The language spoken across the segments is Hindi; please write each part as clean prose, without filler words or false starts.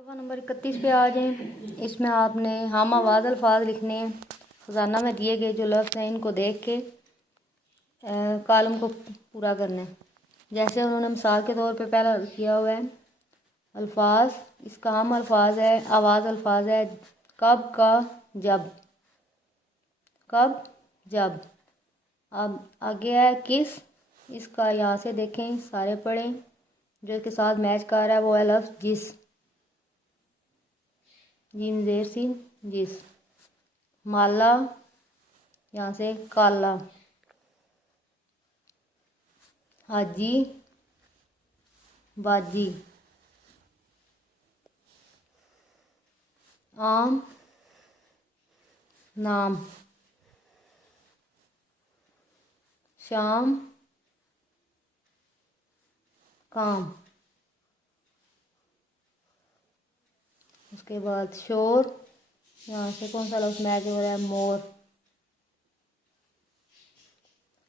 सफ़ा नंबर 31 पे आ जाएं। इसमें आपने हम आवाज़ अल्फाज लिखने हैं। ख़जाना में दिए गए जो लफ्ज़ हैं इनको देख के कॉलम को पूरा करना है। जैसे उन्होंने मिसाल के तौर पे पहला किया हुआ है अल्फाज, इसका हम अल्फाज है, आवाज़ अल्फाज है कब का जब, कब जब। अब आगे है किस, इसका यहाँ से देखें सारे पढ़ें, जो इसके साथ मैच कर रहा है वो है लफ्ज़ जिस, जीम जेर सीन जिस। माला, यहाँ से काला। हाजी, बाजी। आम, नाम। शाम, काम। उसके बाद शोर, यहाँ से कौन सा लफ्ज़ मैच हो रहा है, मोर।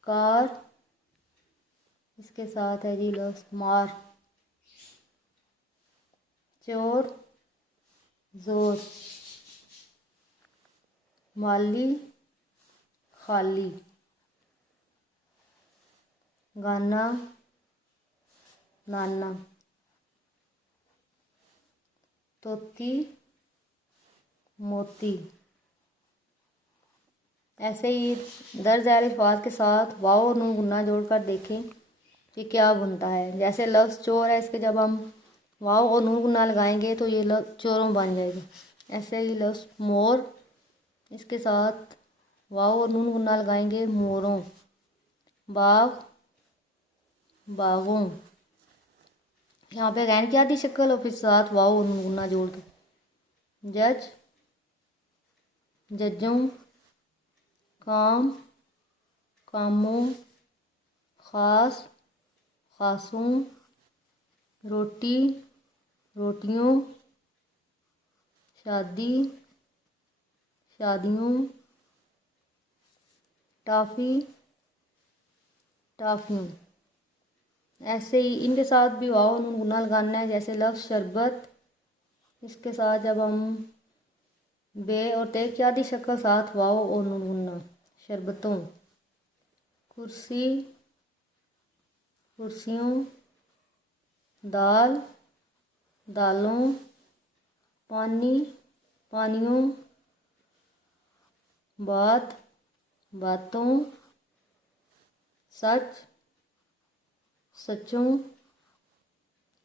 कार, इसके साथ है जी लफ्ज़ मार। चोर, जोर। माली, खाली। गाना, नाना। तोती, मोती। ऐसे ही दर्ज ज़ैल अल्फाज के साथ वाव और नून गुन्ना जोड़कर देखें कि क्या बनता है। जैसे लफ्ज़ चोर है, इसके जब हम वाव और नून गुन्ना लगाएंगे तो ये लफ्ज़ चोरों बन जाएगा। ऐसे ही लफ्ज़ मोर, इसके साथ वाव और नून गुन्ना लगाएंगे मोरों। बाग, बागों। यहाँ पे गैन की आधी शक्ल और फिर साथ वाव और नून गुन्ना जोड़ दो। जज, जजों। काम, कामों। ख़ास, ख़ासों। रोटी, रोटियों। शादी, शादियों। टाफ़ी, टाफ़ियों। ऐसे ही इनके साथ भी वाव नून गुन्ना लगाना है। जैसे लफ्ज़ शरबत, इसके साथ जब हम बे और ते की आधी शक्ल साथ वाव और नून गुन्ना, शरबतों। कुर्सी, कुर्सियों। दाल, दालों। पानी, पानियों। बात, बातों। सच, सचों।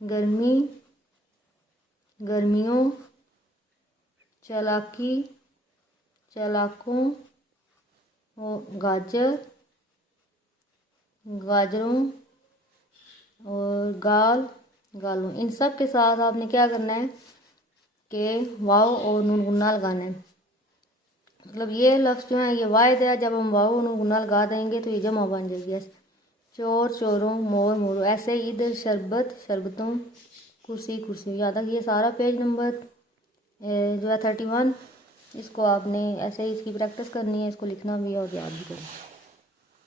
गर्मी, गर्मियों। चालाकी, चालाकों। और गाजर, गाजरों। और गाल, गालों। इन सब के साथ आपने क्या करना है कि वाव और नून गुन्ना लगाना है। मतलब ये लफ्ज़ जो है ये वाहिद है, जब हम वाव और नून गुन्ना लगा देंगे तो ये जमा बन जाएगी। ऐसे चोर, चोरों। मोर, मोरों। ऐसे ही इधर शरबत, शरबतों। कुर्सी, कुर्सी। याद रखिए सारा पेज नंबर जो है 31, इसको आपने ऐसे ही इसकी प्रैक्टिस करनी है, इसको लिखना भी है और याद भी करना है।